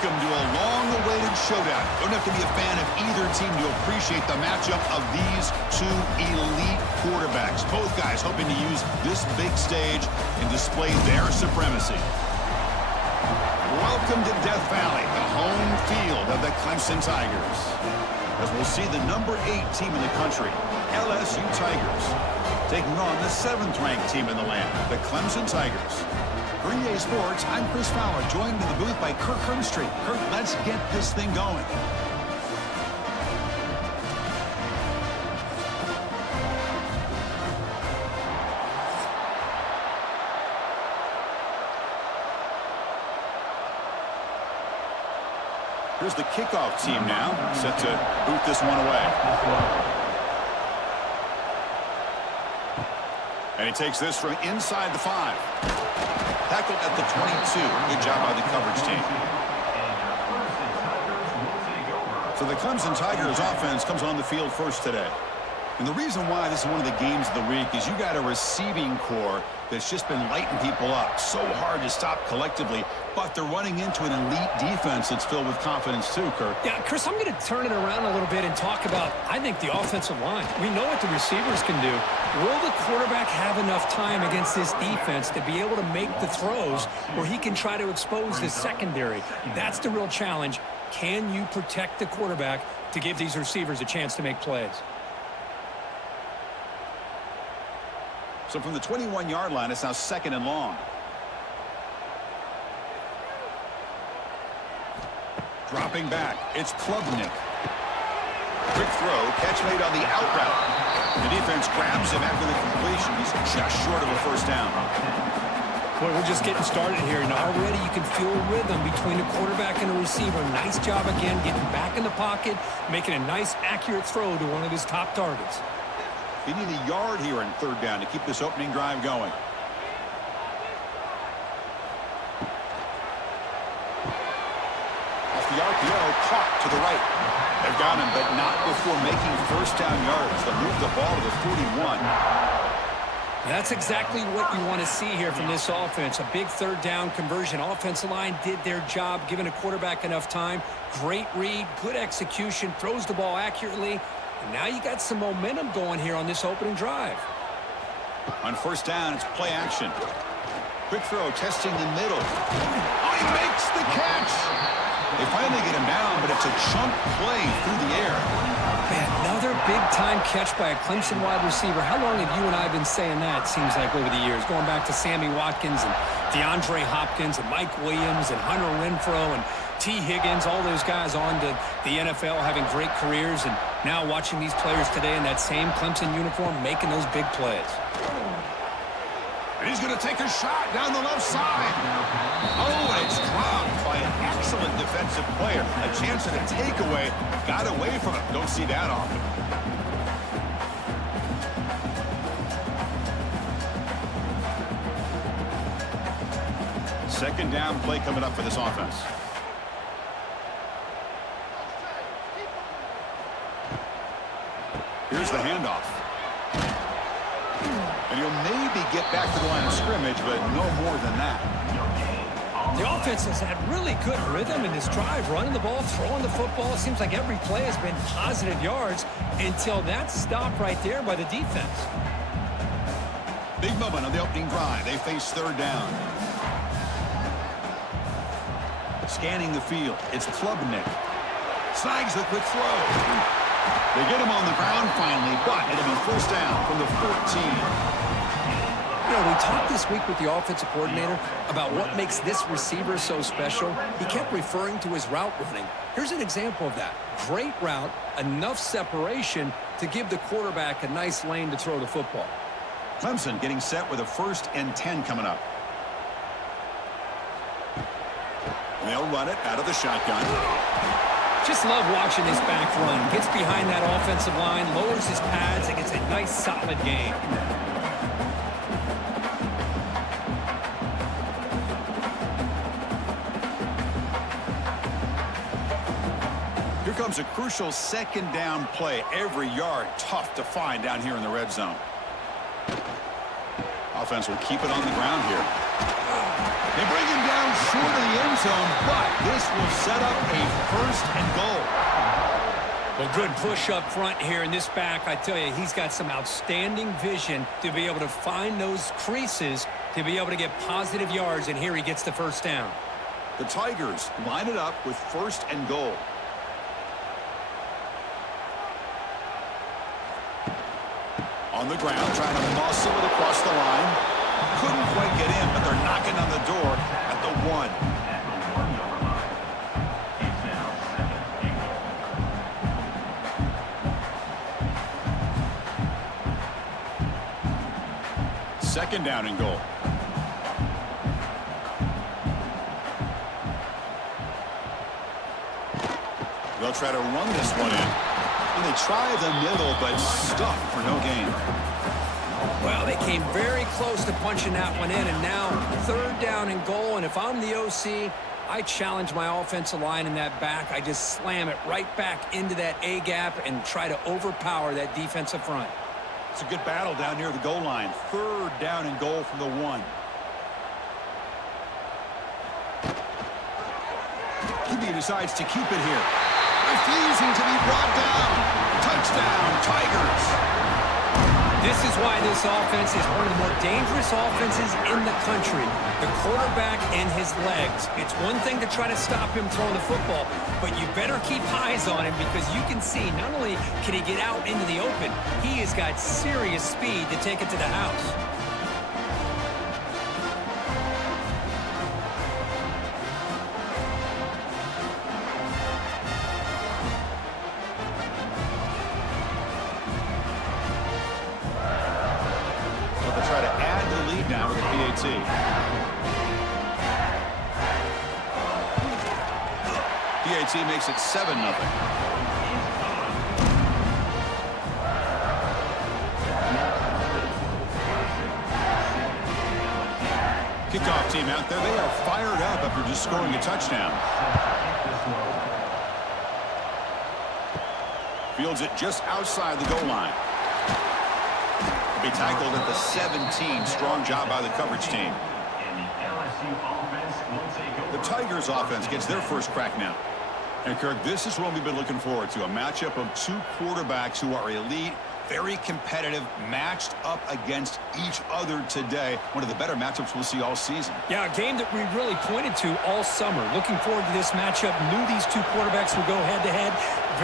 Welcome to a long-awaited showdown. Don't have to be a fan of either team to appreciate the matchup of these two elite quarterbacks. Both guys hoping to use this big stage and display their supremacy. Welcome to Death Valley, the home field of the Clemson Tigers. As we'll see the number 8 team in the country, LSU Tigers, taking on the 7th-ranked team in the land, the Clemson Tigers. For EA Sports, I'm Chris Fowler, joined in the booth by Kirk Hermstreet. Kirk, let's get this thing going. Here's the kickoff team now, set to boot this one away. And he takes this from inside the 5. Tackled at the 22. Good job by the coverage team. So the Clemson Tigers offense comes on the field first today. And the reason why this is one of the games of the week is you got a receiving core that's just been lighting people up. So hard to stop collectively, but they're running into an elite defense that's filled with confidence too, Kirk. Yeah, Chris, I'm going to turn it around a little bit and talk about, I think, the offensive line. We know what the receivers can do. Will the quarterback have enough time against this defense to be able to make the throws where he can try to expose the secondary? That's the real challenge. Can you protect the quarterback to give these receivers a chance to make plays? So from the 21-yard line, it's now 2nd and long. Dropping back, it's Klubnik. Quick throw, catch made on the out route. The defense grabs him after the completion. He's just short of a first down. Boy, we're just getting started here, and already you can feel a rhythm between the quarterback and the receiver. Nice job again getting back in the pocket, making a nice, accurate throw to one of his top targets. You need a yard here in 3rd down to keep this opening drive going. Off the RPO, caught to the right. They've got him, but not before making first down yards. They'll move the ball to the 41. That's exactly what you want to see here from this offense. A big 3rd down conversion. Offensive line did their job, giving a quarterback enough time. Great read, good execution, throws the ball accurately. And now you got some momentum going here on this opening drive. On first down, it's play action. Quick throw, testing the middle. Oh, he makes the catch. They finally get him down, but it's a chunk play through the air. Man, another big-time catch by a Clemson wide receiver. How long have you and I been saying that, seems like, over the years? Going back to Sammy Watkins and DeAndre Hopkins and Mike Williams and Hunter Renfrow and T. Higgins, all those guys on to the NFL having great careers, and now watching these players today in that same Clemson uniform making those big plays. And he's going to take a shot down the left side. Oh, and it's dropped by an excellent defensive player. A chance at a takeaway. Got away from it. Don't see that often. Second down play coming up for this offense. Here's the handoff. And he'll maybe get back to the line of scrimmage, but no more than that. The offense has had really good rhythm in this drive, running the ball, throwing the football. It seems like every play has been positive yards until that stop right there by the defense. Big moment on the opening drive. They face 3rd down. Scanning the field. It's Klubnik. Snags the quick throw. They get him on the ground finally, but it'll be first down from the 14. You know, we talked this week with the offensive coordinator about what makes this receiver so special. He kept referring to his route running. Here's an example of that. Great route, enough separation to give the quarterback a nice lane to throw the football. Clemson getting set with a 1st and 10 coming up. They'll run it out of the shotgun. Just love watching this back run. Gets behind that offensive line, lowers his pads, and gets a nice solid gain. Here comes a crucial 2nd down play. Every yard tough to find down here in the red zone. Offense will keep it on the ground here. They bring him down short of the end zone, but this will set up a 1st and goal. Well, good push up front here in this back. I tell you, he's got some outstanding vision to be able to find those creases to be able to get positive yards, and here he gets the 1st down. The Tigers line it up with 1st and goal. On the ground, trying to muscle it across the line. Couldn't quite get in, but they're knocking on the door at the 1. Second down and goal. They'll try to run this one in. And they try the middle, but stuffed for no gain. Well, they came very close to punching that one in, and now 3rd down and goal. And if I'm the OC, I challenge my offensive line in that back. I just slam it right back into that A-gap and try to overpower that defensive front. It's a good battle down near the goal line. 3rd down and goal from the 1. QB decides to keep it here. Refusing to be brought down. Touchdown, Tigers. This is why this offense is one of the more dangerous offenses in the country. The quarterback and his legs. It's one thing to try to stop him throwing the football, but you better keep eyes on him because you can see not only can he get out into the open, he has got serious speed to take it to the house. Now with the PAT. PAT makes it 7-0. Kickoff team out there. They are fired up after just scoring a touchdown. Fields it just outside the goal line. Be tackled at the 17. Strong job by the coverage team. The Tigers offense gets their first crack now. And Kirk, this is what we've been looking forward to. A matchup of 2 quarterbacks who are elite, very competitive, matched up against each other today. One of the better matchups we'll see all season. Yeah, a game that we really pointed to all summer. Looking forward to this matchup. Knew these 2 quarterbacks would go head-to-head.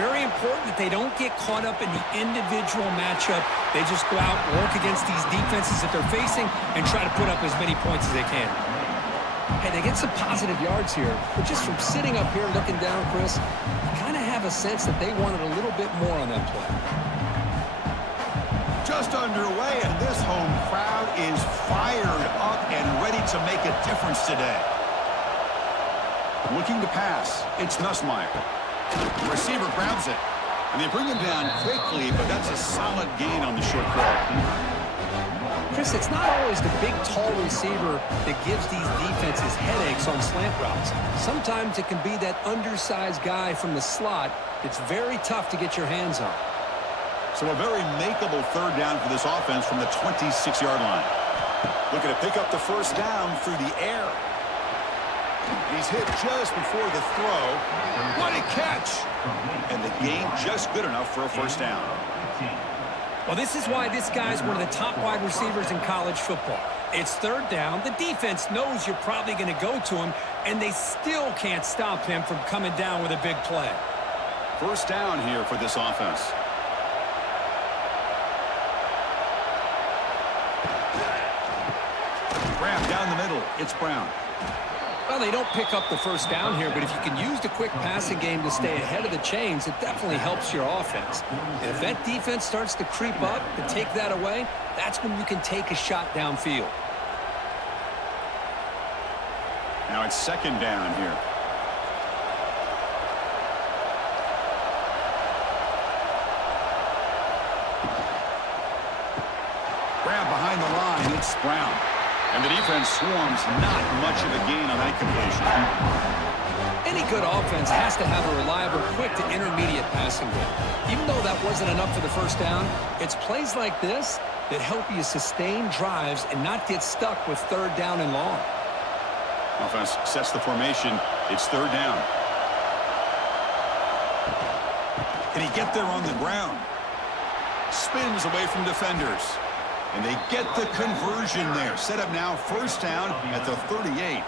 Very important that they don't get caught up in the individual matchup. They just go out, work against these defenses that they're facing, and try to put up as many points as they can. Hey, they get some positive yards here, but just from sitting up here looking down, Chris, you kind of have a sense that they wanted a little bit more on that play. Just underway, and this home crowd is fired up and ready to make a difference today. Looking to pass, it's Nussmeier. The receiver grabs it, and they bring him down quickly, but that's a solid gain on the short throw. Chris, it's not always the big, tall receiver that gives these defenses headaches on slant routes. Sometimes it can be that undersized guy from the slot that's very tough to get your hands on. So a very makeable 3rd down for this offense from the 26-yard line. Looking to pick up the 1st down through the air. He's hit just before the throw. What a catch! And the gain just good enough for a 1st down. Well, this is why this guy's one of the top wide receivers in college football. It's 3rd down. The defense knows you're probably going to go to him, and they still can't stop him from coming down with a big play. 1st down here for this offense. Graham down the middle. It's Brown. Well, they don't pick up the 1st down here, but if you can use the quick passing game to stay ahead of the chains, it definitely helps your offense. And if that defense starts to creep up and take that away, that's when you can take a shot downfield. Now it's 2nd down here. Grab behind the line. It's Brown. And the defense swarms, not much of a gain on that completion. Any good offense has to have a reliable, quick to intermediate passing game. Even though that wasn't enough for the 1st down, it's plays like this that help you sustain drives and not get stuck with 3rd down and long. Offense sets the formation. It's third down. Can he get there on the ground? Spins away from defenders. And they get the conversion there. Set up now, first down at the 38.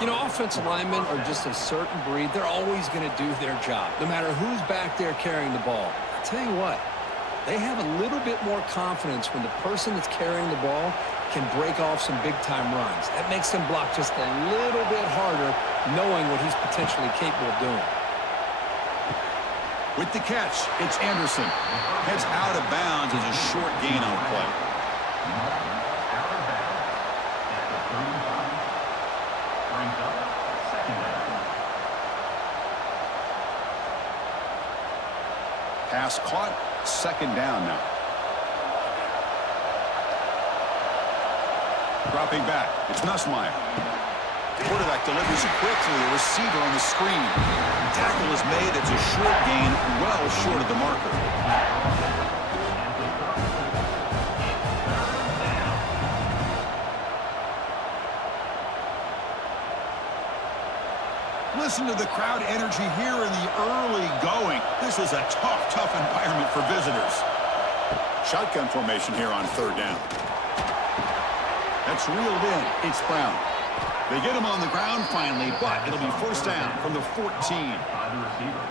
You know, offensive linemen are just a certain breed. They're always going to do their job, no matter who's back there carrying the ball. I'll tell you what, they have a little bit more confidence when the person that's carrying the ball can break off some big-time runs. That makes them block just a little bit harder, knowing what he's potentially capable of doing. With the catch, it's Anderson. Heads out of bounds as a short gain on the play. Pass caught, second down now. Dropping back, it's Nussmeier. Quarterback delivers quickly, the receiver on the screen. Tackle is made, it's a short gain, well short of the marker. Listen to the crowd energy here in the early going. This is a tough environment for visitors. Shotgun formation here on third down. That's reeled in. It's Brown. They get him on the ground finally, but it'll be first down from the 14.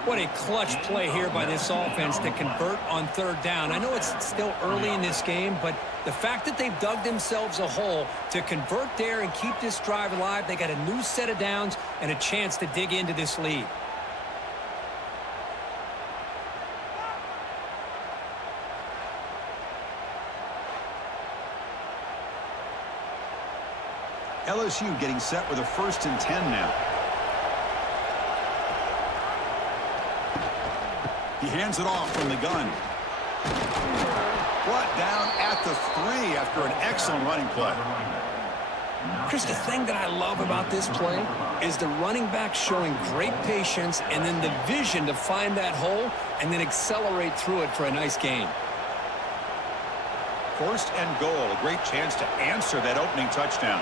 What a clutch play here by this offense to convert on third down. I know it's still early in this game, but the fact that they've dug themselves a hole to convert there and keep this drive alive, they got a new set of downs and a chance to dig into this lead. LSU getting set with a 1st and 10 now. He hands it off from the gun. Brought down at the 3 after an excellent running play. Chris, the thing that I love about this play is the running back showing great patience and then the vision to find that hole and then accelerate through it for a nice gain. 1st and goal, a great chance to answer that opening touchdown.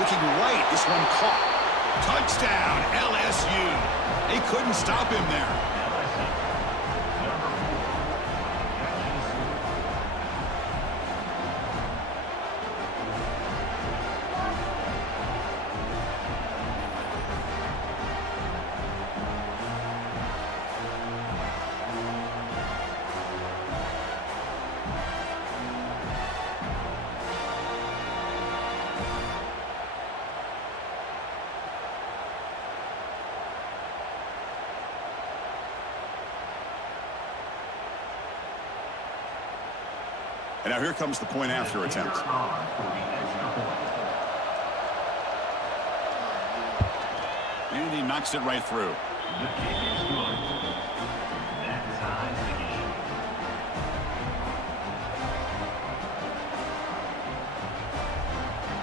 Looking right, this one caught. Touchdown, LSU. They couldn't stop him there. And now here comes the point after attempt. And he knocks it right through.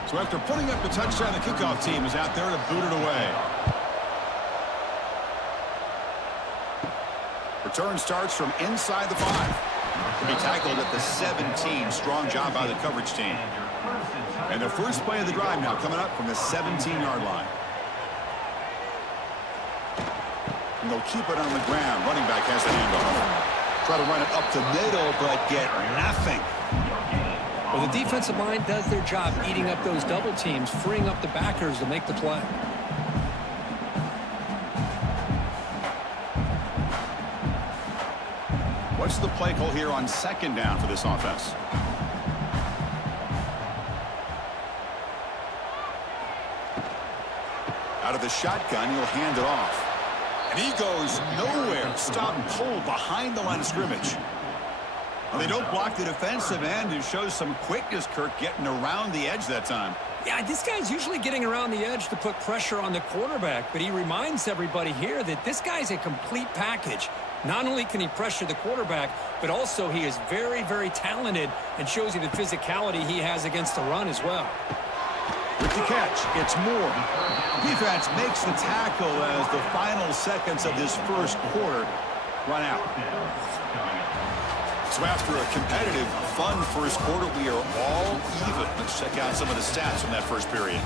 So after putting up the touchdown, the kickoff team is out there to boot it away. Return starts from inside the 5. To be tackled at the 17. Strong job by the coverage team. And the first play of the drive now coming up from the 17-yard line. And they'll keep it on the ground. Running back has the handoff. Try to run it up the middle, but get nothing. Well, the defensive line does their job eating up those double teams, freeing up the backers to make the play. What's the play call here on 2nd down for this offense? Out of the shotgun, he'll hand it off. And he goes nowhere. Stop and pull behind the line of scrimmage. Well, they don't block the defensive end, who shows some quickness, Kirk, getting around the edge that time. Yeah, this guy's usually getting around the edge to put pressure on the quarterback, but he reminds everybody here that this guy's a complete package. Not only can he pressure the quarterback, but also he is very, very talented and shows you the physicality he has against the run as well. With the catch, it's Moore. Defense makes the tackle as the final seconds of this first quarter run out. So after a competitive, fun first quarter, we are all even. Let's check out some of the stats from that first period.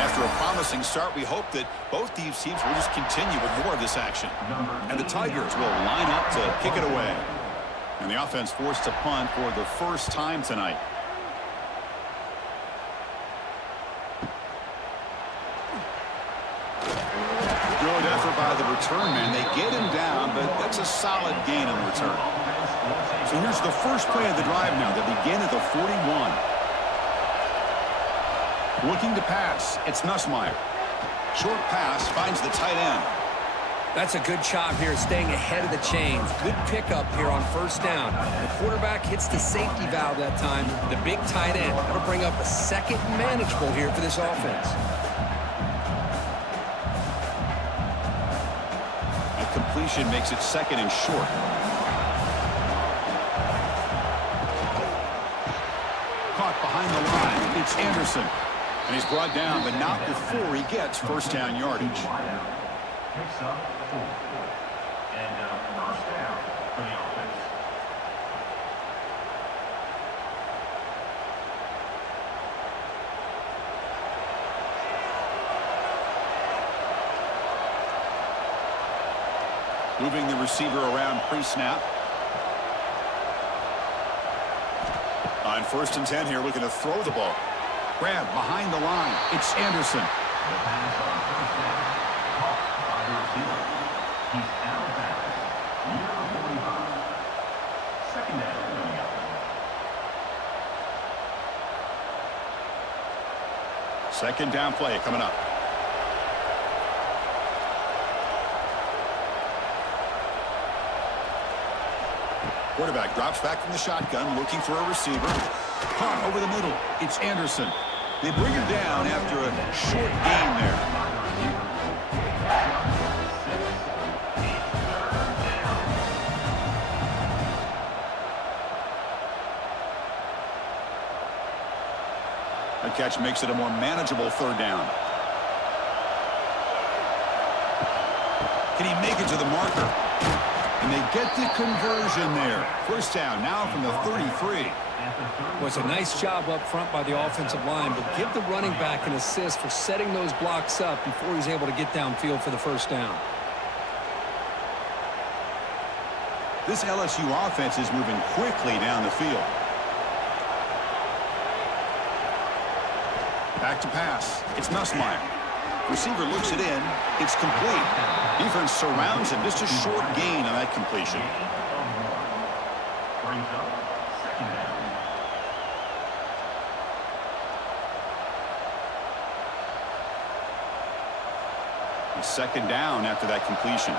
After a promising start, we hope that both these teams will just continue with more of this action. And the Tigers will line up to kick it away. And the offense forced to punt for the first time tonight. Good effort by the return man. They get him down, but that's a solid gain in return. So here's the first play of the drive now. They begin at the 41. Looking to pass. It's Nussmeier. Short pass finds the tight end. That's a good job here, staying ahead of the chains. Good pickup here on first down. The quarterback hits the safety valve that time. The big tight end. That'll bring up a second manageable here for this offense. A completion makes it second and short. Caught behind the line. It's Anderson. And he's brought down, but not before he gets first down yardage. Picks up 4. And first down for the offense. Moving the receiver around pre-snap. On first and 10 here, looking to throw the ball. Grab behind the line. It's Anderson. The pass on first down. Caught by the receiver. He's out of bounds. Near the 45. Second down for the offense. Second down play coming up. Quarterback drops back from the shotgun, looking for a receiver. Caught over the middle. It's Anderson. They bring him down after a short gain there. The catch makes it a more manageable third down. Can he make it to the marker? And they get the conversion there. First down now from the 33. Was a nice job up front by the offensive line, but give the running back an assist for setting those blocks up before he's able to get downfield for the first down. This LSU offense is moving quickly down the field. Back to pass. It's Nussmeier. Receiver looks it in. It's complete. Defense surrounds him. Just a short gain on that completion. Brings up second down. Second down after that completion.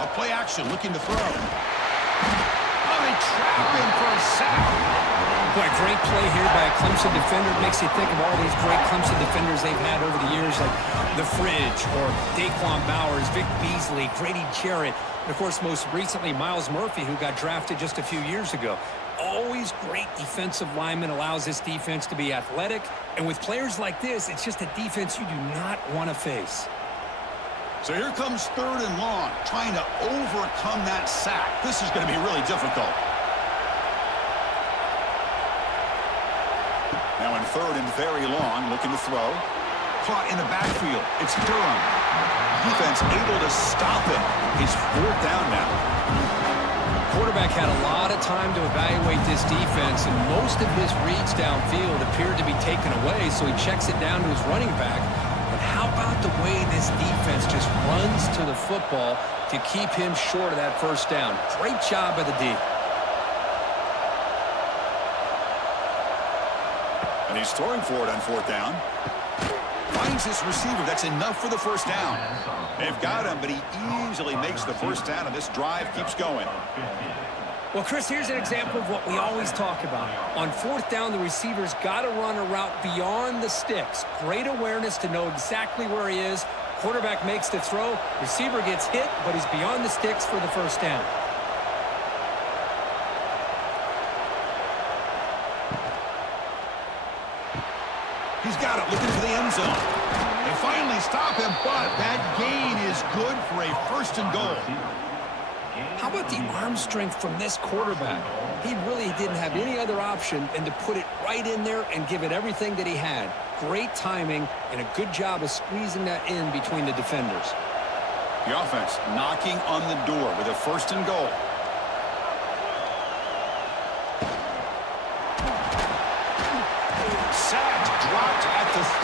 A play action looking to throw. Oh, they trap him for a sack. Boy, great play here by a Clemson defender. It makes you think of all these great Clemson defenders they've had over the years, like The Fridge or Daquan Bowers, Vic Beasley, Grady Jarrett, and, of course, most recently, Myles Murphy, who got drafted just a few years ago. Always great defensive lineman, allows this defense to be athletic. And with players like this, it's just a defense you do not want to face. So here comes third and long, trying to overcome that sack. This is going to be really difficult. Now in third and very long, looking to throw. Caught in the backfield. It's Durham. Defense able to stop it. It's fourth down now. Quarterback had a lot of time to evaluate this defense, and most of his reads downfield appeared to be taken away, so he checks it down to his running back. But how about the way this defense just runs to the football to keep him short of that first down? Great job by the D. And he's throwing for it on fourth down. Finds his receiver. That's enough for the first down. They've got him, but he easily makes the first down, and this drive keeps going. Well, Chris, here's an example of what we always talk about. On fourth down, the receiver's got to run a route beyond the sticks. Great awareness to know exactly where he is. Quarterback makes the throw. Receiver gets hit, but he's beyond the sticks for the first down. He's got it, looking for the end zone. They finally stop him, but that gain is good for a first and goal. How about the arm strength from this quarterback? He really didn't have any other option than to put it right in there and give it everything that he had. Great timing and a good job of squeezing that in between the defenders. The offense knocking on the door with a first and goal. Sacked, dropped at the 3.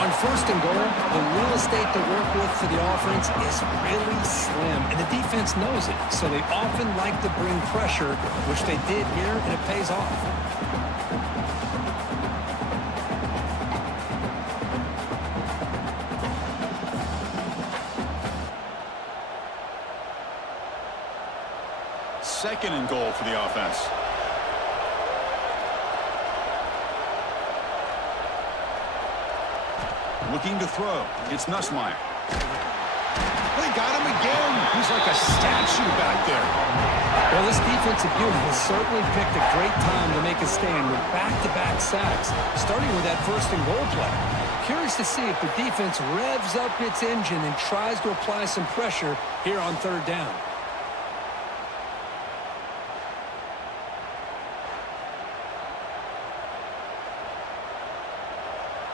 On first and goal, the real estate to work with for the offense is really slim, and the defense knows it, so they often like to bring pressure, which they did here, and it pays off. Second and goal for the offense. Looking to throw. It's Nussmeier. They got him again. He's like a statue back there. Well, this defensive unit has certainly picked a great time to make a stand with back-to-back sacks, starting with that first and goal play. Curious to see if the defense revs up its engine and tries to apply some pressure here on third down.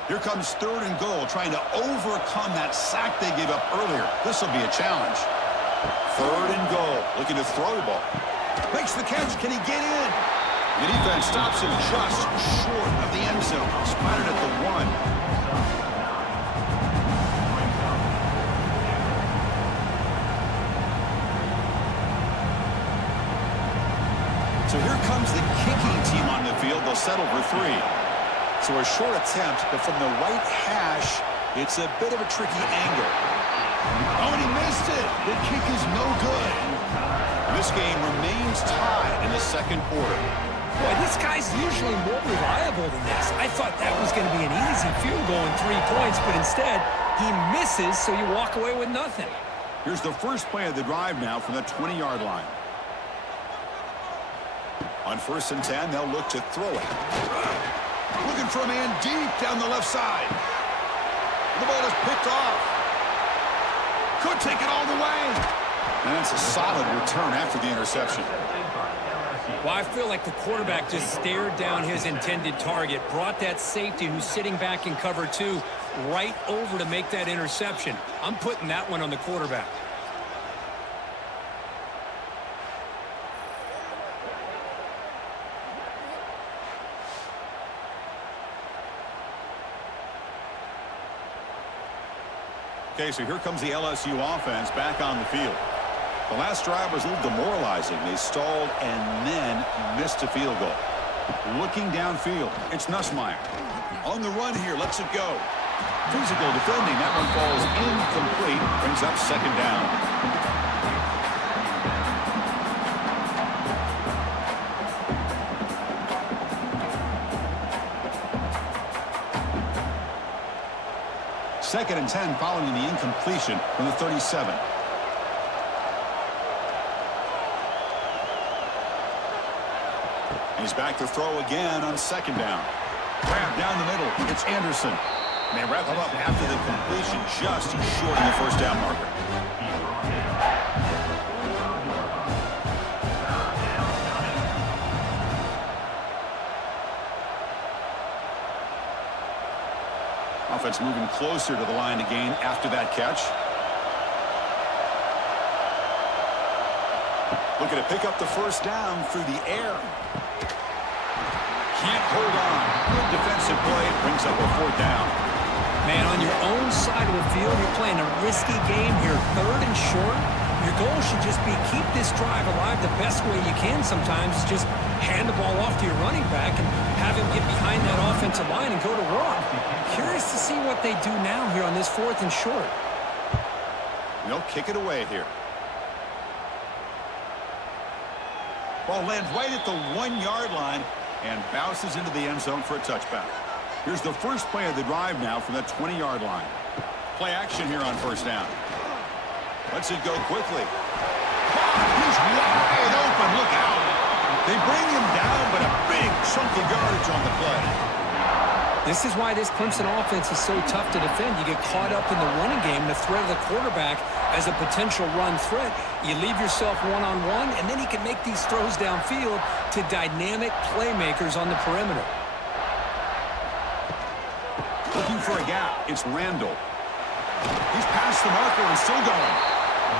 Here comes third and goal, trying to overcome that sack they gave up earlier. This will be a challenge. Third and goal, looking to throw the ball. Makes the catch. Can he get in? The defense stops him just short of the end zone. Spotted at the 1. So here comes the kicking team on the field. They'll settle for 3. So a short attempt, but from the right hash, it's a bit of a tricky angle. Oh, and he missed it. The kick is no good. This game remains tied in the second quarter. Boy, this guy's usually more reliable than this. I thought that was going to be an easy field goal and 3 points, but instead, he misses, so you walk away with nothing. Here's the first play of the drive now from the 20-yard line. On first and 10, they'll look to throw it. Looking for a man deep down the left side. The ball is picked off. Could take it all the way. And it's a solid return after the interception. Well, I feel like the quarterback just stared down his intended target, brought that safety who's sitting back in cover 2 right over to make that interception. I'm putting that one on the quarterback. Okay, so here comes the LSU offense back on the field. The last drive was a little demoralizing. They stalled and then missed a field goal. Looking downfield, it's Nussmeier. On the run here, lets it go. Physical defending, that one falls incomplete. Brings up second down. Second and 10 following the incompletion from the 37. He's back to throw again on second down. Grab down the middle. It's Anderson. And they wrap him up after the completion, just short of the first down marker. Offense moving closer to the line to gain after that catch. Looking to pick up the first down through the air. Can't hold on. Good defensive play. Brings up a fourth down. Man, on your own side of the field, you're playing a risky game here. Third and short. Your goal should just be keep this drive alive the best way you can sometimes. Just hand the ball off to your running back and have him get behind that offensive line and go to work. Curious to see what they do now here on this fourth and short. They'll kick it away here. Ball lands right at the 1-yard line and bounces into the end zone for a touchback. Here's the first play of the drive now from the 20-yard line. Play action here on first down. Lets it go quickly. He's wide open. Look out. They bring him down, but a big chunk of yardage on the play. This is why this Clemson offense is so tough to defend. You get caught up in the running game, the threat of the quarterback as a potential run threat. You leave yourself one-on-one, and then he can make these throws downfield to dynamic playmakers on the perimeter. Looking for a gap. It's Randall. He's past the marker and still going.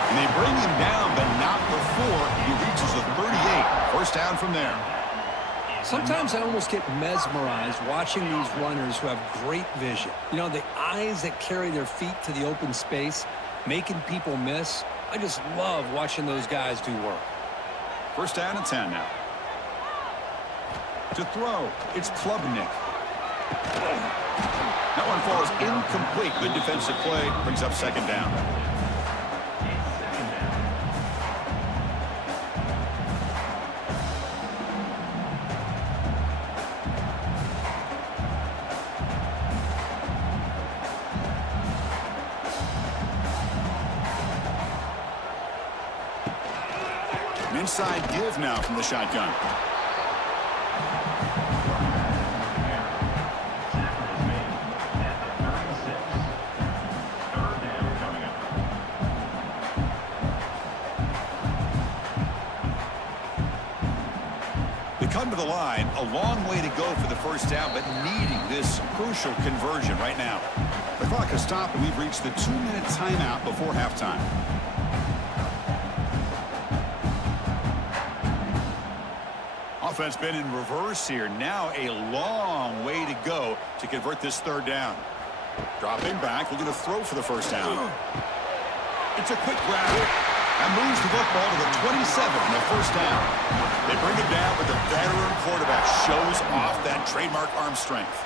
And they bring him down, but not before he reaches the 38. First down from there. Sometimes I almost get mesmerized watching these runners who have great vision. You know, the eyes that carry their feet to the open space, making people miss. I just love watching those guys do work. First down and 10 now. To throw, it's Klubnik. That one falls incomplete. Good defensive play. Brings up second down. Inside give now from the shotgun. They come to the line, a long way to go for the first down, but needing this crucial conversion right now. The clock has stopped, and we've reached the 2-minute timeout before halftime. Offense been in reverse here. Now a long way to go to convert this third down. Dropping back, looking to throw for the first down. It's a quick grab and moves the football to the 27 on the first down. They bring it down, but the veteran quarterback shows off that trademark arm strength.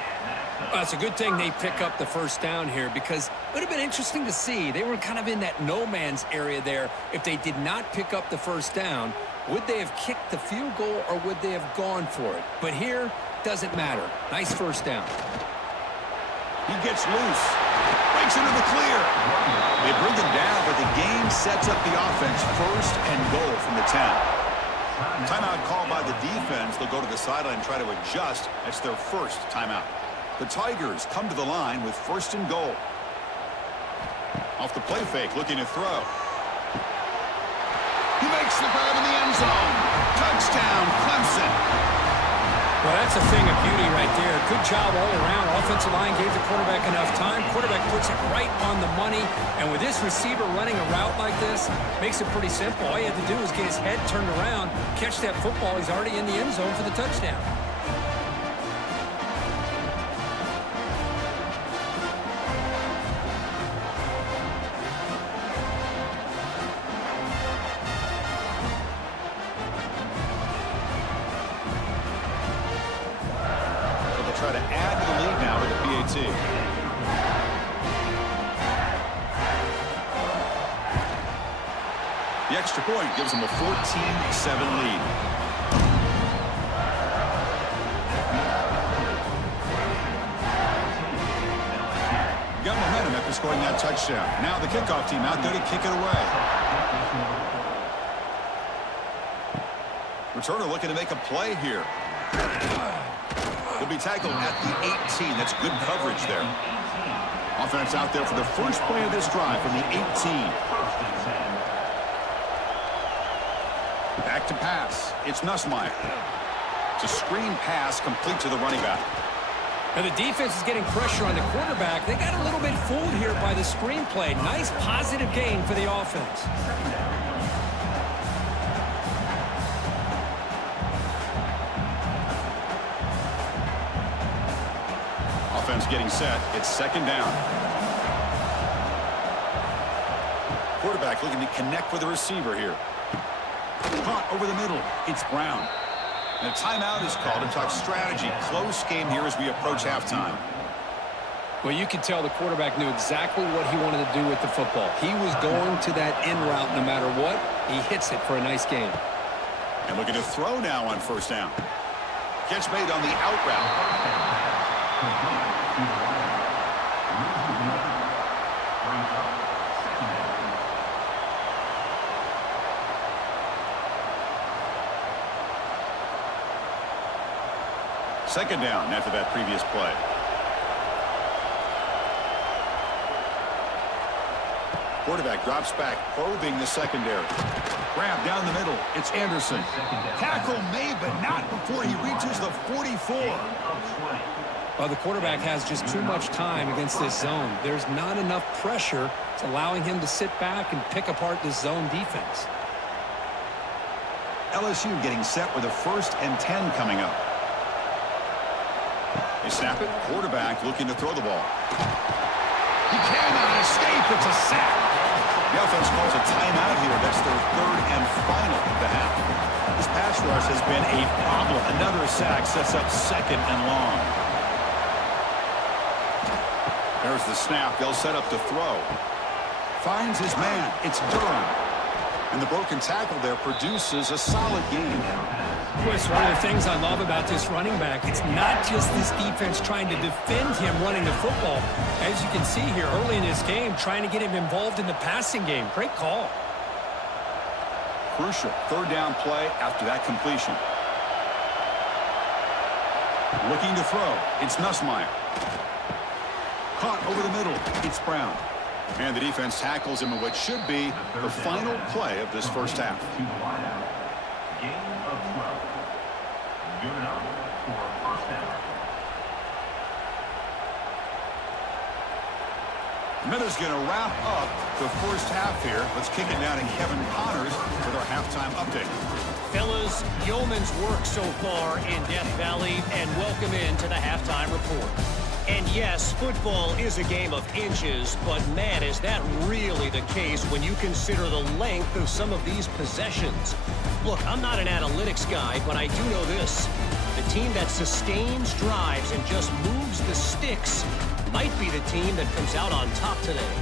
Well, it's a good thing they pick up the first down here because it would have been interesting to see. They were kind of in that no man's area there. If they did not pick up the first down, would they have kicked the field goal or would they have gone for it? But here, doesn't matter. Nice first down. He gets loose. Breaks into the clear. They bring him down, but the game sets up the offense first and goal from the 10. Timeout called by the defense. They'll go to the sideline and try to adjust. That's their first timeout. The Tigers come to the line with first and goal. Off the play fake, looking to throw. He makes the grab in the end zone. Touchdown, Clemson. Well, that's a thing of beauty right there. Good job all around. Offensive line gave the quarterback enough time. Quarterback puts it right on the money. And with this receiver running a route like this, makes it pretty simple. All he had to do was get his head turned around, catch that football. He's already in the end zone for the touchdown. Try to add to the lead now with the PAT. The extra point gives them a 14-7 lead. Got momentum after scoring that touchdown. Now the kickoff team out there to kick it away. Returner looking to make a play here. He'll be tackled at the 18. That's good coverage there. Offense out there for the first play of this drive from the 18. Back to pass. It's Nussmeier. It's a screen pass complete to the running back. Now the defense is getting pressure on the quarterback. They got a little bit fooled here by the screen play. Nice positive gain for the offense. Offense getting set. It's second down. Quarterback looking to connect with the receiver here. Caught over the middle. It's Brown. And a timeout is called to talk strategy. Close game here as we approach halftime. Well, you could tell the quarterback knew exactly what he wanted to do with the football. He was going to that in route no matter what. He hits it for a nice game. And looking to throw now on first down. Catch made on the out route. brings up second down. Second down after that previous play. Quarterback drops back, probing the secondary. Grab down the middle. It's Anderson. Tackle made, but not before he reaches the 44. Well, the quarterback has just too much time against this zone. There's not enough pressure. It's allowing him to sit back and pick apart this zone defense. LSU getting set with a 1st and 10 coming up. They snap it. Quarterback looking to throw the ball. He cannot escape. It's a sack. The offense calls a timeout here. That's their 3rd and final of the half. This pass rush has been a problem. Another sack sets up 2nd and long. There's the snap. They'll set up to throw. Finds his man. It's Durham. And the broken tackle there produces a solid game. It's one of the things I love about this running back. It's not just this defense trying to defend him running the football. As you can see here early in this game, trying to get him involved in the passing game. Great call. Crucial 3rd down play after that completion. Looking to throw. It's Nussmeier. Caught over the middle. It's Brown. And the defense tackles him in what should be the final play of this first half. Gain of 12. Good enough for first down. Miller's going to wrap up the first half here. Let's kick it down to Kevin Connors with our halftime update. Fellas, yeoman's work so far in Death Valley, and welcome into the halftime report. And yes, football is a game of inches, but man, is that really the case when you consider the length of some of these possessions. Look, I'm not an analytics guy, but I do know this. The team that sustains drives and just moves the sticks might be the team that comes out on top today.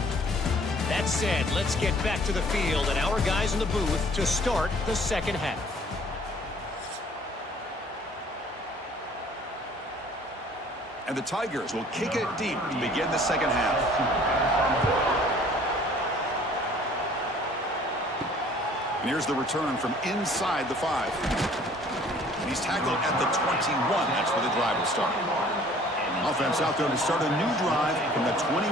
That said, let's get back to the field and our guys in the booth to start the second half. And the Tigers will kick it deep to begin the second half. And here's the return from inside the 5. And he's tackled at the 21. That's where the drive will start. Offense out there to start a new drive from the 21.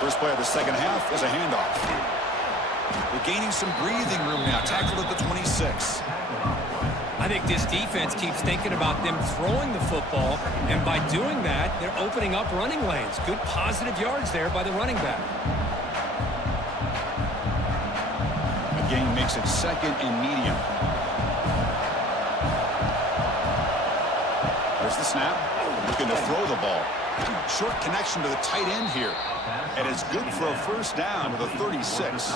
First play of the second half is a handoff. They're gaining some breathing room now. Tackled at the 26. I think this defense keeps thinking about them throwing the football, and by doing that, they're opening up running lanes. Good positive yards there by the running back. The gain makes it 2nd and medium. There's the snap. Looking to throw the ball. Short connection to the tight end here. And it's good for a first down with a 36. Picks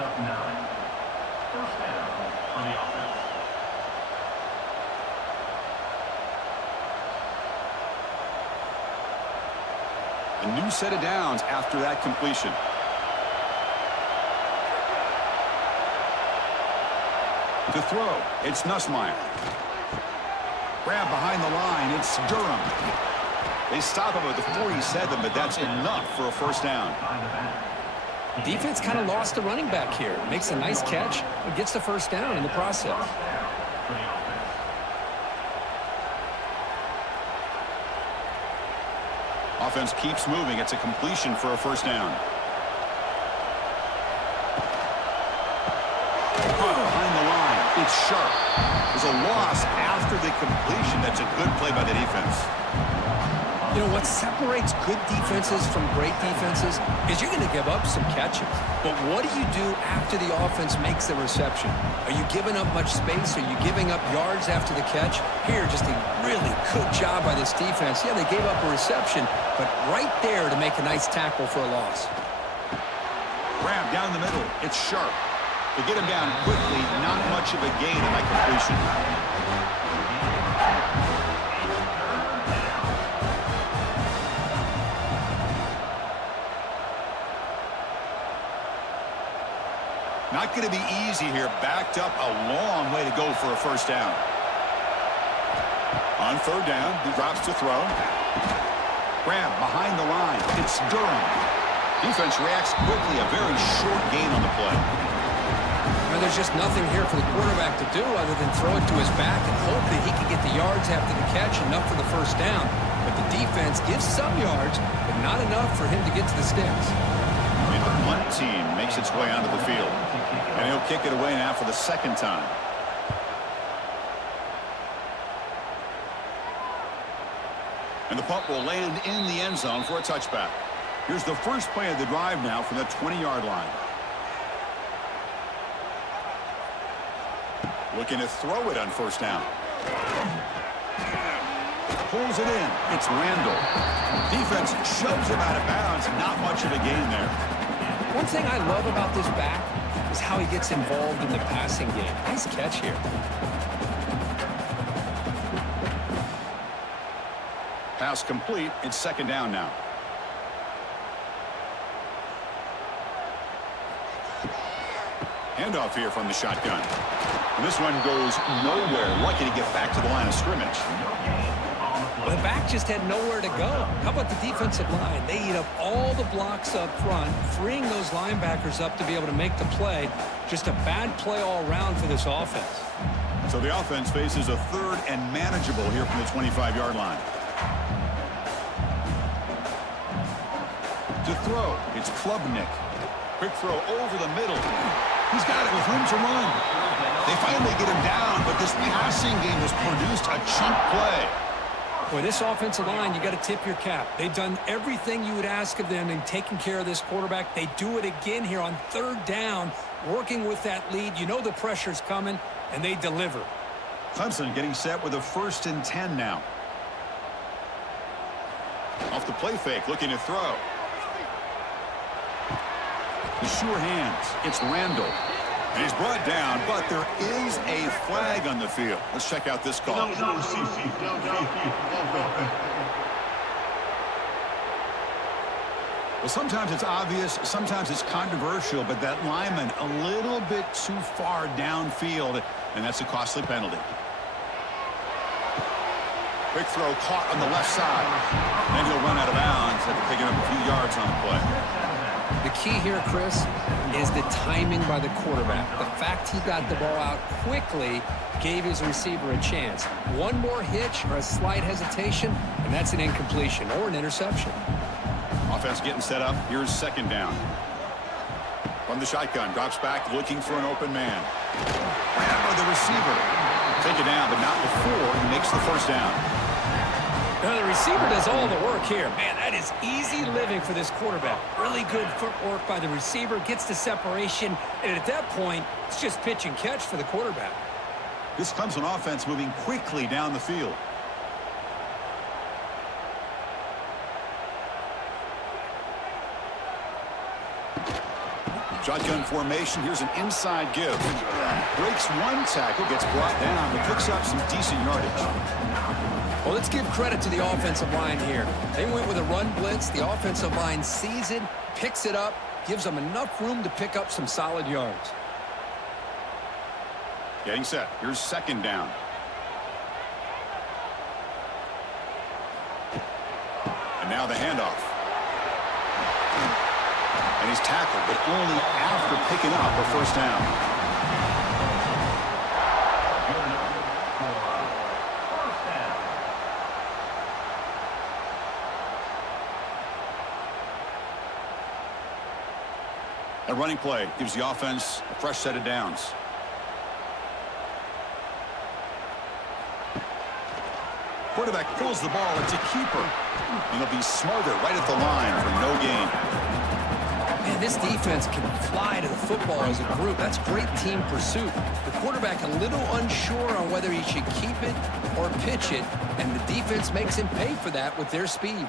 up 9. First down for the offense. A new set of downs after that completion. To throw, it's Nussmeier. Grab behind the line, it's Durham. They stop him at the 47, but that's enough for a first down. Defense kind of lost the running back here. Makes a nice catch, but gets the first down in the process. Offense keeps moving. It's a completion for a first down. Behind the line, it's Sharp. There's a loss after the completion. That's a good play by the defense. You know, what separates good defenses from great defenses is you're going to give up some catches. But what do you do after the offense makes the reception? Are you giving up much space? Are you giving up yards after the catch? Here, just a really good job by this defense. Yeah, they gave up a reception, but right there to make a nice tackle for a loss. Grab down the middle. It's Sharp. To get him down quickly, not much of a gain on that completion. Not going to be easy here. Backed up a long way to go for a first down. On third down, he drops to throw. Grab behind the line. It's Durham. Defense reacts quickly. A very short gain on the play. Well, there's just nothing here for the quarterback to do other than throw it to his back and hope that he can get the yards after the catch, enough for the first down. But the defense gives some yards, but not enough for him to get to the sticks. And the punt team makes its way onto the field. And he'll kick it away now for the second time. And the punt will land in the end zone for a touchback. Here's the first play of the drive now from the 20-yard line. Looking to throw it on first down. Pulls it in. It's Randall. Defense shoves him out of bounds. Not much of a gain there. One thing I love about this back is how he gets involved in the passing game. Nice catch here. Pass complete. It's second down now. Handoff here from the shotgun. And this one goes nowhere. Lucky to get back to the line of scrimmage. The back just had nowhere to go. How about the defensive line? They eat up all the blocks up front, freeing those linebackers up to be able to make the play. Just a bad play all around for this offense. So the offense faces a third and manageable here from the 25-yard line. To throw, it's Klubnik. Quick throw over the middle. He's got it with room to run. They finally get him down, but this passing game has produced a chunk play. Boy, this offensive line, you got to tip your cap. They've done everything you would ask of them in taking care of this quarterback. They do it again here on third down, working with that lead. You know the pressure's coming, and they deliver. Clemson getting set with a 1st and 10 now. Off the play fake, looking to throw. The sure hands. It's Randall. And he's brought down, but there is a flag on the field. Let's check out this call. Well, sometimes it's obvious, sometimes it's controversial, but that lineman a little bit too far downfield, and that's a costly penalty. Quick throw caught on the left side. Then he'll run out of bounds after picking up a few yards on the play. The key here, Chris, is the timing by the quarterback. The fact he got the ball out quickly gave his receiver a chance. One more hitch or a slight hesitation, and that's an incompletion or an interception. Offense getting set up. Here's second down. From the shotgun, drops back, looking for an open man. Grab by the receiver. Take it down, but not before he makes the first down. Now, the receiver does all the work here. Man, that is easy living for this quarterback. Really good footwork by the receiver, gets the separation, and at that point, it's just pitch and catch for the quarterback. This Clemson offense moving quickly down the field. Shotgun formation. Here's an inside give. Breaks one tackle, gets brought down, but picks up some decent yardage. Well, let's give credit to the offensive line here. They went with a run blitz. The offensive line sees it, picks it up, gives them enough room to pick up some solid yards. Getting set. Here's second down. And now the handoff. And he's tackled, but only after picking up a first down. A running play gives the offense a fresh set of downs. Quarterback pulls the ball. It's a keeper. And he'll be smothered right at the line for no gain. Man, this defense can fly to the football as a group. That's great team pursuit. The quarterback a little unsure on whether he should keep it or pitch it, and the defense makes him pay for that with their speed.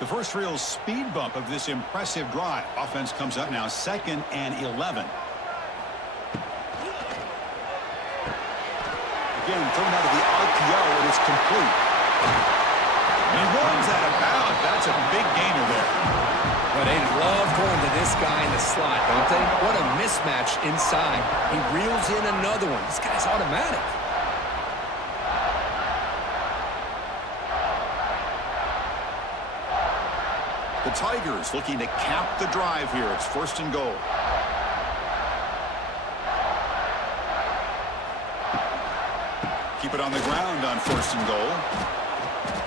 The first real speed bump of this impressive drive. Offense comes up now 2nd and 11. Again, thrown out of the RPO, and it's complete. And he runs out of bounds. That's a big gainer there. Well, they love going to this guy in the slot, don't they? What a mismatch inside. He reels in another one. This guy's automatic. The Tigers looking to cap the drive here. It's 1st and goal. Keep it on the ground on 1st and goal.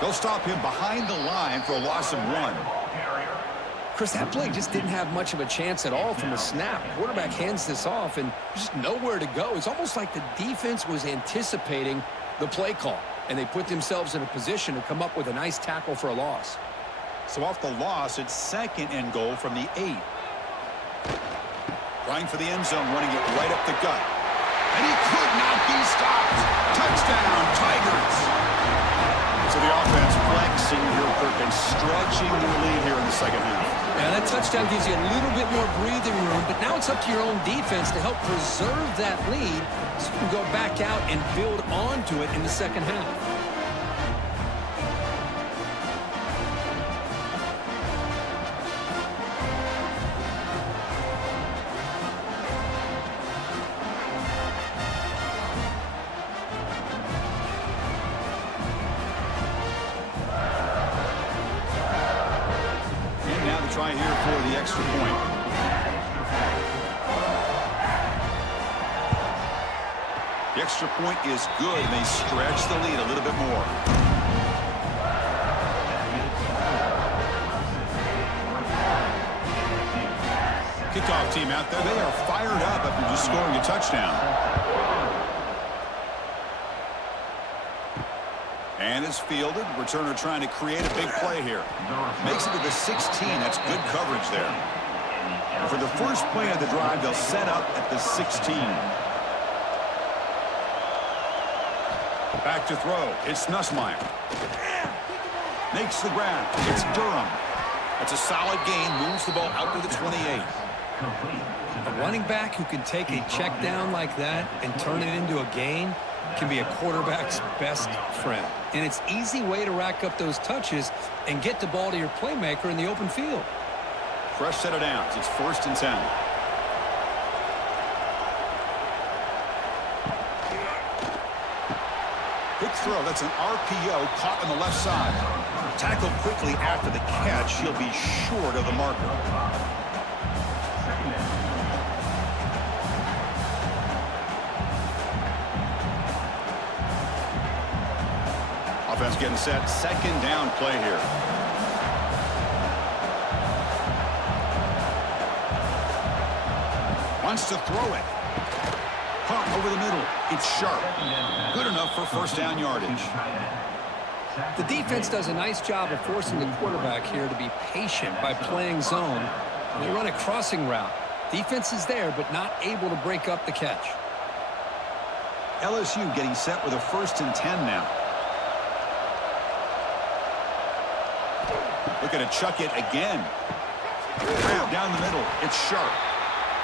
They'll stop him behind the line for a loss of 1. Chris, that play just didn't have much of a chance at all from the snap. Quarterback hands this off and just nowhere to go. It's almost like the defense was anticipating the play call, and they put themselves in a position to come up with a nice tackle for a loss. So off the loss, it's 2nd and goal from the 8. Trying for the end zone, running it right up the gut. And he could not be stopped. Touchdown, Tigers. So the offense flexing here, Kirk, and stretching their lead here in the second half. Yeah, that touchdown gives you a little bit more breathing room, but now it's up to your own defense to help preserve that lead so you can go back out and build onto it in the second half. Try here for the extra point. The extra point is good, and they stretch the lead a little bit more. Kickoff team out there, they are fired up after just scoring a touchdown. And is fielded. Returner trying to create a big play here. Makes it to the 16. That's good coverage there. And for the first play of the drive, they'll set up at the 16. Back to throw. It's Nussmeier. Makes the grab. It's Durham. That's a solid gain. Moves the ball out to the 28. A running back who can take a check down like that and turn it into a gain can be a quarterback's best friend. And it's an easy way to rack up those touches and get the ball to your playmaker in the open field. Fresh set of downs. It's 1st and 10. Quick throw. That's an RPO caught on the left side. Tackled quickly after the catch. He'll be short of the marker. Offense getting set. 2nd down play here. Wants to throw it. Pump over the middle. It's sharp. Good enough for 1st down yardage. The defense does a nice job of forcing the quarterback here to be patient by playing zone. They run a crossing route. Defense is there, but not able to break up the catch. LSU getting set with a 1st and 10 now. Looking to chuck it again. Down the middle. It's sharp.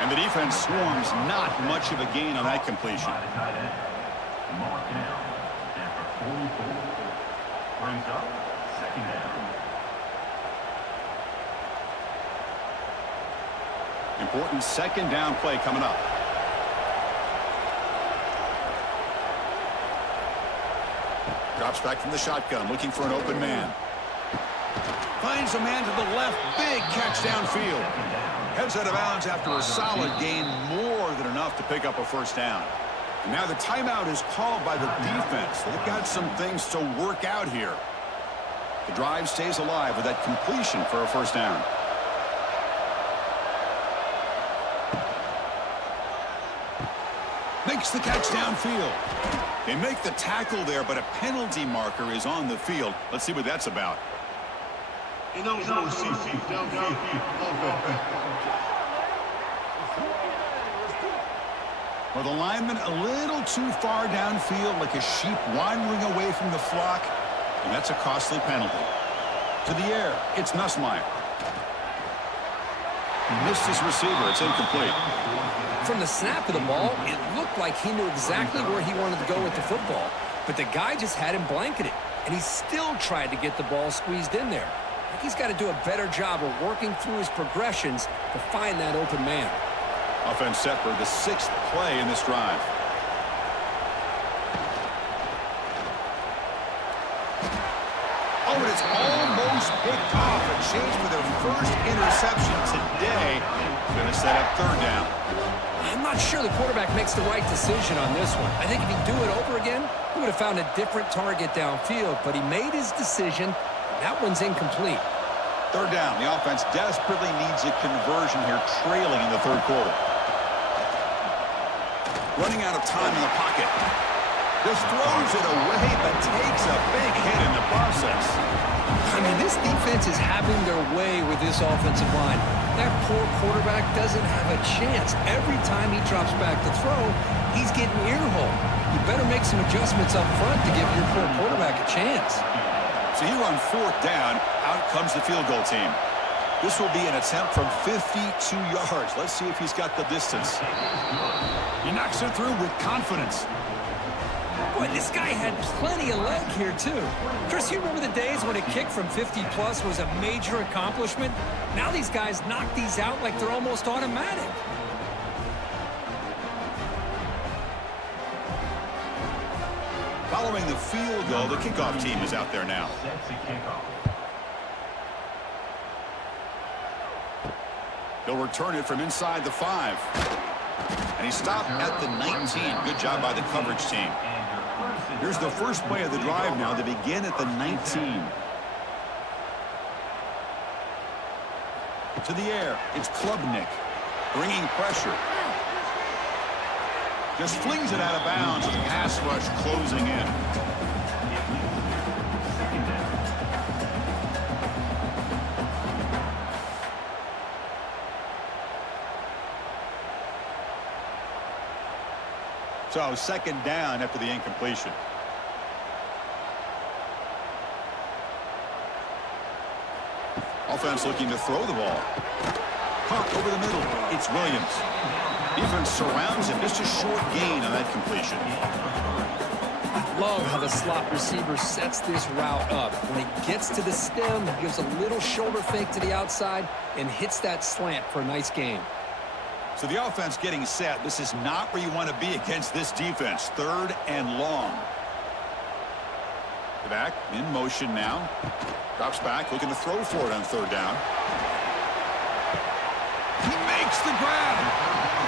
And the defense swarms. Not much of a gain on that completion. Mark down after 44. Brings up 2nd down. Important 2nd down play coming up. Drops back from the shotgun, looking for an open man. Finds a man to the left. Big catch downfield. Heads out of bounds after a solid gain. More than enough to pick up a 1st down. And now the timeout is called by the defense. They've got some things to work out here. The drive stays alive with that completion for a 1st down. Makes the catch downfield. They make the tackle there, but a penalty marker is on the field. Let's see what that's about. Well, the lineman a little too far downfield, like a sheep wandering away from the flock, and that's a costly penalty. To the air, it's Nussmeier. Missed his receiver. It's incomplete. From the snap of the ball, it looked like he knew exactly where he wanted to go with the football, but the guy just had him blanketed, and he still tried to get the ball squeezed in there. I think he's got to do a better job of working through his progressions to find that open man. Offense set for the 6th play in this drive. Oh, and it's almost picked off. A chance for their first interception today. Going to set up third down. I'm not sure the quarterback makes the right decision on this one. I think if he'd do it over again, he would have found a different target downfield, but he made his decision. That one's incomplete. Third down. The offense desperately needs a conversion here, trailing in the third quarter. Running out of time in the pocket. Just throws it away, but takes a big hit in the process. I mean, this defense is having their way with this offensive line. That poor quarterback doesn't have a chance. Every time he drops back to throw, he's getting ear-hole. You better make some adjustments up front to give your poor quarterback a chance. So here on fourth down, out comes the field goal team. This will be an attempt from 52 yards. Let's see if he's got the distance. He knocks it through with confidence. Boy, this guy had plenty of leg here, too. Chris, you remember the days when a kick from 50-plus was a major accomplishment? Now these guys knock these out like they're almost automatic. Following the field goal, the kickoff team is out there now. He'll return it from inside the 5. And he stopped at the 19. Good job by the coverage team. Here's the first play of the drive now to begin at the 19. To the air, it's Klubnik bringing pressure. Just flings it out of bounds with the pass rush closing in. So second down after the incompletion. Offense looking to throw the ball. Caught over the middle. It's Williams. Defense surrounds him. Just a short gain on that completion. I love how the slot receiver sets this route up. When he gets to the stem, he gives a little shoulder fake to the outside and hits that slant for a nice gain. So the offense getting set. This is not where you want to be against this defense. Third and long. Back in motion now. Drops back, looking to throw for it on third down. He makes the grab.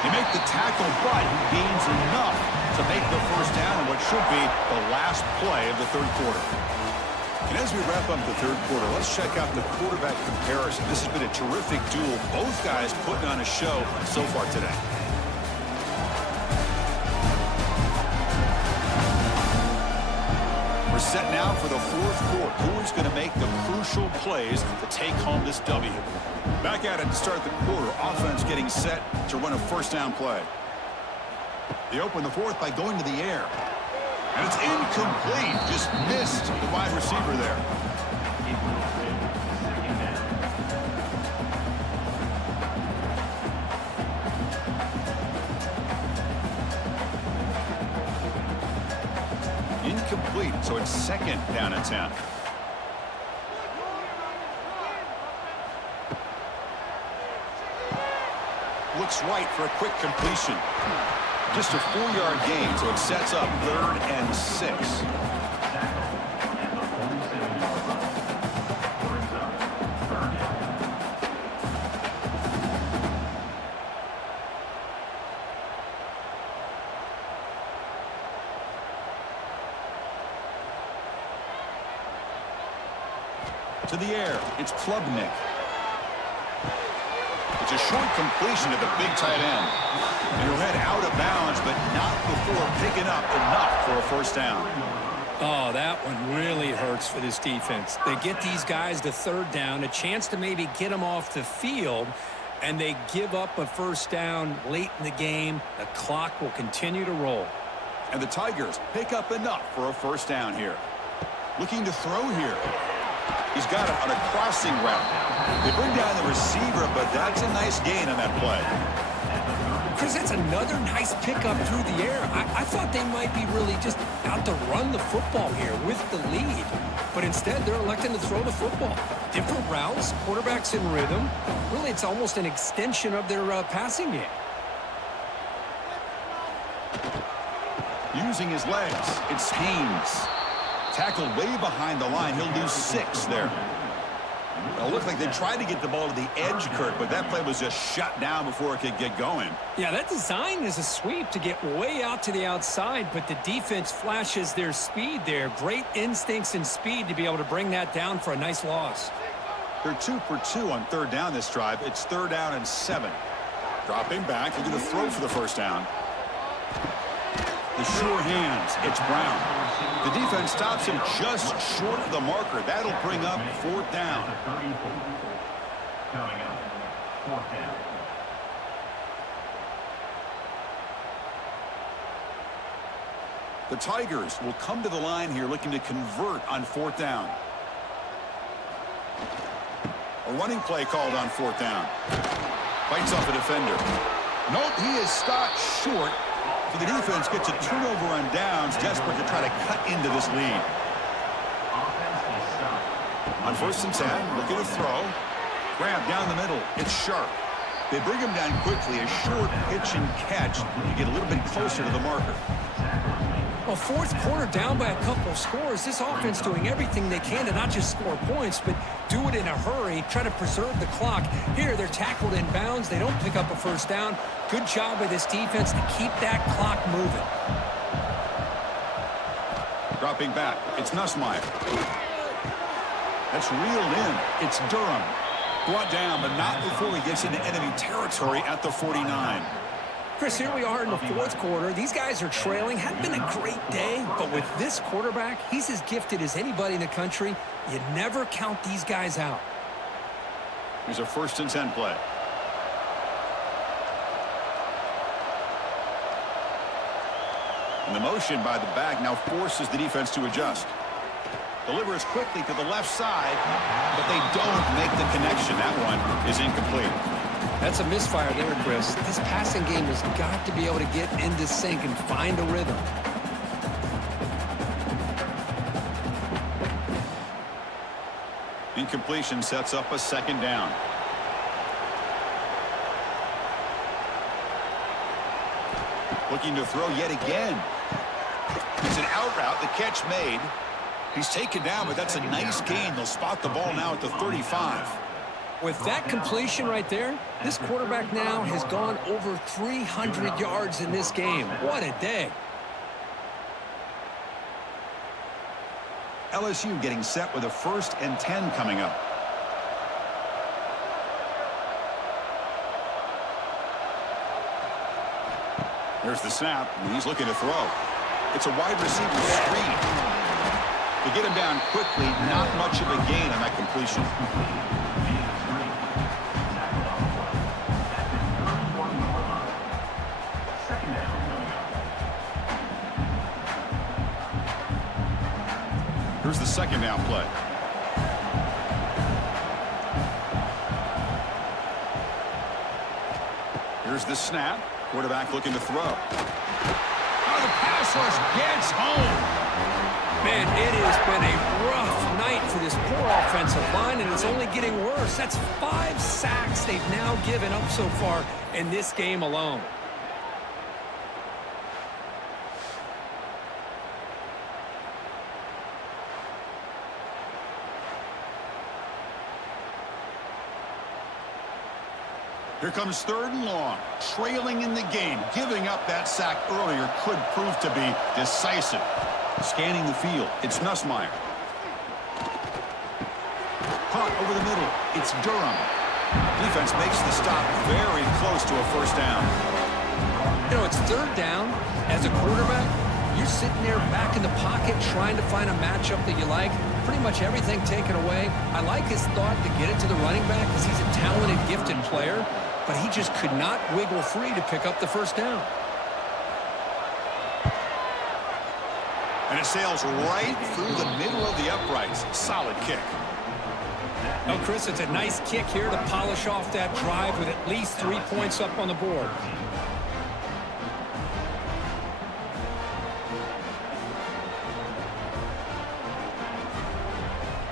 He makes the tackle, but he gains enough to make the first down in what should be the last play of the third quarter. And as we wrap up the third quarter, let's check out the quarterback comparison. This has been a terrific duel. Both guys putting on a show so far today. We're set now for the fourth quarter. Who is going to make the crucial plays to take home this W? Back at it to start the quarter. Offense getting set to run a first down play. They open the fourth by going to the air. And it's incomplete. Just missed the wide receiver there. Incomplete, so it's second down and 10. Looks right for a quick completion. Just a 4-yard gain, so it sets up 3rd and 6. To the air, it's Klubnik. It's a short completion to the big tight end. And he'll head out of bounds, but not before picking up enough for a first down. Oh, that one really hurts for this defense. They get these guys to third down, a chance to maybe get them off the field, and they give up a first down late in the game. The clock will continue to roll. And the Tigers pick up enough for a first down here. Looking to throw here. He's got it on a crossing route. They bring down the receiver, but that's a nice gain on that play. Chris, that's another nice pickup through the air. I thought they might be really just out to run the football here with the lead. But instead, they're electing to throw the football. Different routes, quarterbacks in rhythm. Really, it's almost an extension of their passing game. Using his legs, it's Haynes. Tackled way behind the line. He'll lose 6 there. It looked like they tried to get the ball to the edge, Kirk, but that play was just shut down before it could get going. Yeah, that design is a sweep to get way out to the outside, but the defense flashes their speed there. Great instincts and speed to be able to bring that down for a nice loss. They're 2 for 2 on third down this drive. It's 3rd down and 7. Dropping back, looking to throw for the first down. The sure hands, it's Brown. The defense stops him just short of the marker. That'll bring up 4th down. Coming up, 4th down. The Tigers will come to the line here looking to convert on 4th down. A running play called on 4th down. Fights off a defender. Nope, he is stopped short. So the defense gets a turnover on downs, desperate to try to cut into this lead. On 1st and 10, looking to throw. Grab down the middle. It's Sharp. They bring him down quickly. A short pitch and catch to get a little bit closer to the marker. Well, 4th quarter down by a couple of scores. This offense doing everything they can to not just score points, but do it in a hurry, try to preserve the clock. Here, they're tackled in bounds. They don't pick up a first down. Good job by this defense to keep that clock moving. Dropping back, it's Nussmeier. That's reeled in. It's Durham. Brought down, but not before he gets into enemy territory at the 49. Chris, here we are in the 4th quarter. These guys are trailing. Hadn't been a great day, but with this quarterback, he's as gifted as anybody in the country. You never count these guys out. Here's a 1st and 10 play. And the motion by the back now forces the defense to adjust. Delivers quickly to the left side, but they don't make the connection. That one is incomplete. That's a misfire there, Chris. This passing game has got to be able to get into sync and find a rhythm. Incompletion sets up a 2nd down. Looking to throw yet again. It's an out route. The catch made. He's taken down, but that's a nice gain. They'll spot the ball now at the 35. With that completion right there, this quarterback now has gone over 300 yards in this game. What a day. LSU getting set with a 1st and 10 coming up. There's the snap, and he's looking to throw. It's a wide receiver screen. To get him down quickly, not much of a gain on that completion. Here's the 2nd down play. Here's the snap. Quarterback looking to throw. Oh, the pass rush gets home. Man, it has been a rough night for this poor offensive line, and it's only getting worse. That's 5 sacks they've now given up so far in this game alone. Here comes 3rd and long. Trailing in the game. Giving up that sack earlier could prove to be decisive. Scanning the field. It's Nussmeier. Caught over the middle. It's Durham. Defense makes the stop very close to a 1st down. You know, it's 3rd down. As a quarterback, you're sitting there back in the pocket trying to find a matchup that you like. Pretty much everything taken away. I like his thought to get it to the running back because he's a talented, gifted player, but he just could not wiggle free to pick up the 1st down. And it sails right through the middle of the uprights. Solid kick. Oh, Chris, it's a nice kick here to polish off that drive with at least 3 points up on the board.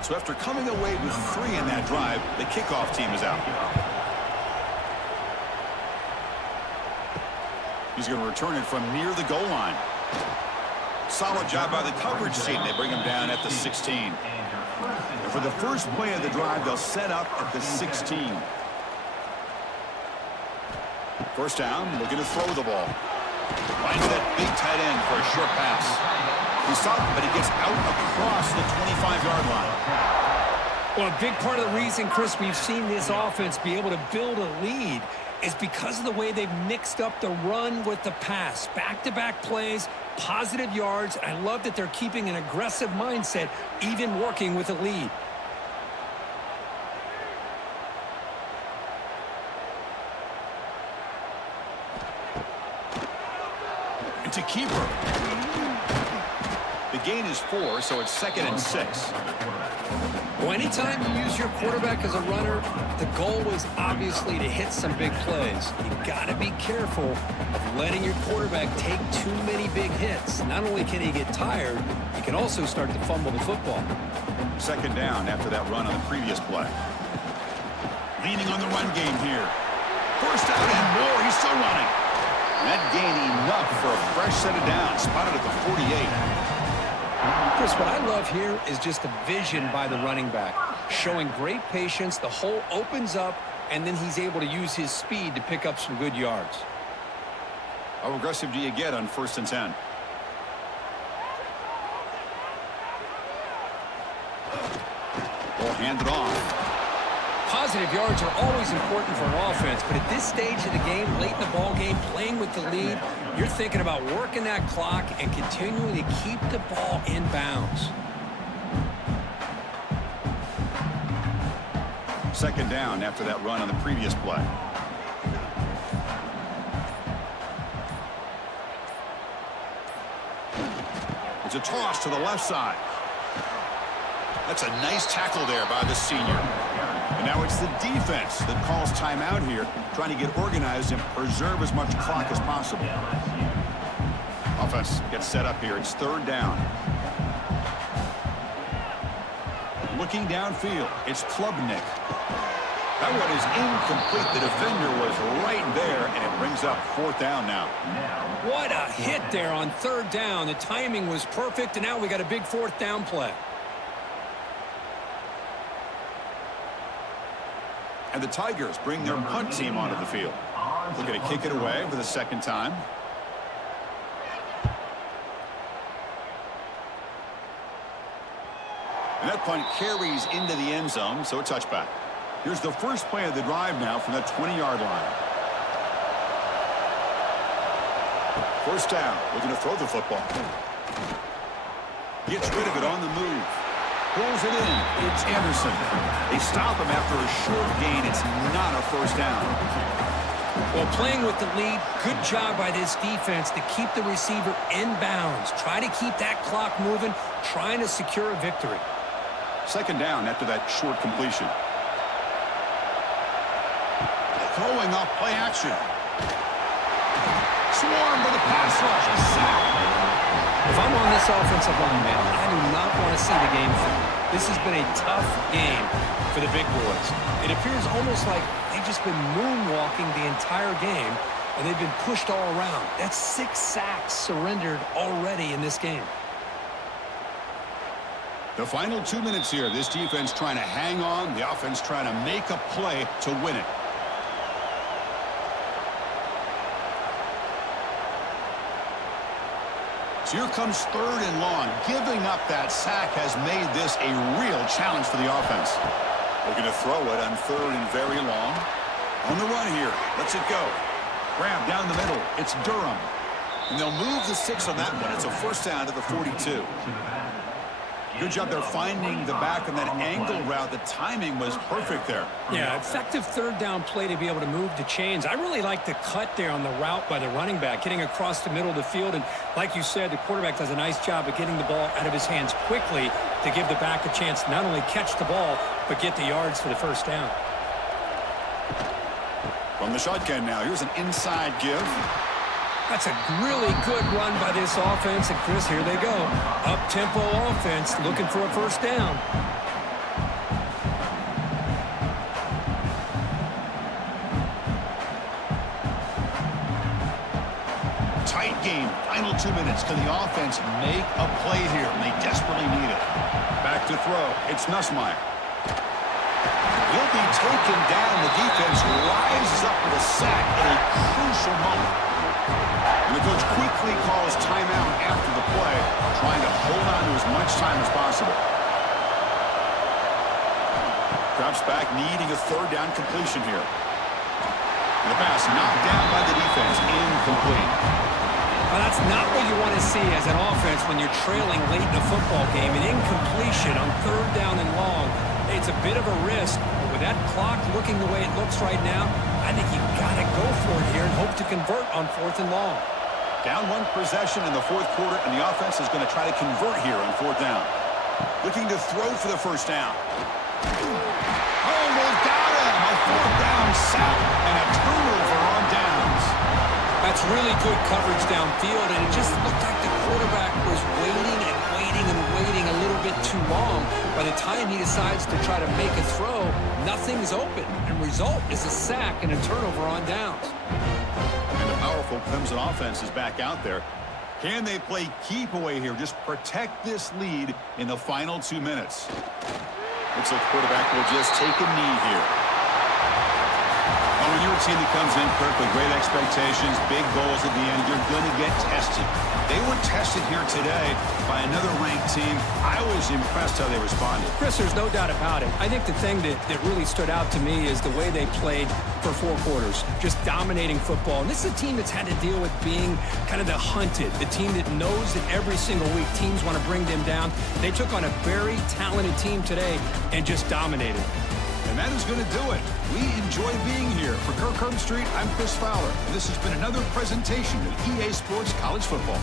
So after coming away with 3 in that drive, the kickoff team is out. He's going to return it from near the goal line. Solid job by the coverage team. They bring him down at the 16. And for the first play of the drive, they'll set up at the 16. First down, looking to throw the ball. Finds that big tight end for a short pass. He's stopped, but he gets out across the 25-yard line. Well, a big part of the reason, Chris, we've seen this offense be able to build a lead is because of the way they've mixed up the run with the pass. Back-to-back plays, positive yards. I love that they're keeping an aggressive mindset, even working with a lead. To keeper. The gain is 4, so it's 2nd and 6. Well, anytime you use your quarterback as a runner, the goal is obviously to hit some big plays. You've got to be careful of letting your quarterback take too many big hits. Not only can he get tired, he can also start to fumble the football. 2nd down after that run on the previous play. Leaning on the run game here. First down and more. He's still running. That gain enough for a fresh set of downs. Spotted at the 48. Chris, what I love here is just the vision by the running back. Showing great patience. The hole opens up, and then he's able to use his speed to pick up some good yards. How aggressive do you get on 1st and 10? Ball handed off. Positive yards are always important for an offense, but at this stage of the game, late in the ball game, playing with the lead, you're thinking about working that clock and continuing to keep the ball in bounds. 2nd down after that run on the previous play. It's a toss to the left side. That's a nice tackle there by the senior. And now it's the defense that calls timeout here, trying to get organized and preserve as much clock as possible. Offense gets set up here. It's 3rd down. Looking downfield, it's Klubnik. That one is incomplete. The defender was right there, and it brings up 4th down now. What a hit there on 3rd down. The timing was perfect, and now we got a big 4th down play. And the Tigers bring their punt team onto the field. Looking to kick it away for the 2nd time. And that punt carries into the end zone, so a touchback. Here's the first play of the drive now from that 20-yard line. First down, looking to throw the football. Gets rid of it on the move. Pulls it in. It's Anderson. They stop him after a short gain. It's not a 1st down. Well, playing with the lead, good job by this defense to keep the receiver in bounds. Try to keep that clock moving, trying to secure a victory. 2nd down after that short completion. Throwing off play action. Swarmed by the pass rush. A sack. If I'm on this offensive line, man, I do not want to see the game through. This has been a tough game for the big boys. It appears almost like they've just been moonwalking the entire game, and they've been pushed all around. That's 6 sacks surrendered already in this game. The final 2 minutes here. This defense trying to hang on. The offense trying to make a play to win it. So here comes 3rd and long. Giving up that sack has made this a real challenge for the offense. Looking to throw it on 3rd and very long. On the run here. Lets it go. Grab down the middle. It's Durham. And they'll move the 6 on that one. It's a 1st down to the 42. Good job there finding the back on that angle route. The timing was perfect there. Yeah, effective 3rd down play to be able to move the chains. I really like the cut there on the route by the running back, getting across the middle of the field. And like you said, the quarterback does a nice job of getting the ball out of his hands quickly to give the back a chance to not only catch the ball, but get the yards for the 1st down. From the shotgun now, here's an inside give. That's a really good run by this offense. And, Chris, here they go. Up-tempo offense looking for a 1st down. Tight game. Final 2 minutes. Can the offense make a play here? And they desperately need it. Back to throw. It's Nussmeier. He'll be taken down. The defense rises up with a sack at a crucial moment. And the coach quickly calls timeout after the play, trying to hold on to as much time as possible. Drops back, needing a third down completion here. And the pass knocked down by the defense, incomplete. Well, that's not what you want to see as an offense when you're trailing late in a football game. An incompletion on third down and long. It's a bit of a risk. But with that clock looking the way it looks right now, I think you've got to go for it here and hope to convert on 4th and long. Down one possession in the 4th quarter, and the offense is going to try to convert here on 4th down. Looking to throw for the first down. Oh, they've got him! A 4th down sack and a turnover on downs. That's really good coverage downfield, and it just looked like the quarterback was waiting and waiting and waiting a little bit too long. By the time he decides to try to make a throw, nothing's open, and result is a sack and a turnover on downs. And the powerful Clemson offense is back out there. Can they play keep away here? Just protect this lead in the final 2 minutes. Looks like the quarterback will just take a knee here. When you're a team that comes in, Kirk, with great expectations, big goals at the end, you're going to get tested. They were tested here today by another ranked team. I was impressed how they responded. Chris, there's no doubt about it. I think the thing that really stood out to me is the way they played for 4 quarters, just dominating football. And this is a team that's had to deal with being kind of the hunted, the team that knows that every single week teams want to bring them down. They took on a very talented team today and just dominated. And that is going to do it. We enjoy being here. For Kirk Herbstreit, I'm Chris Fowler. And this has been another presentation of EA Sports College Football.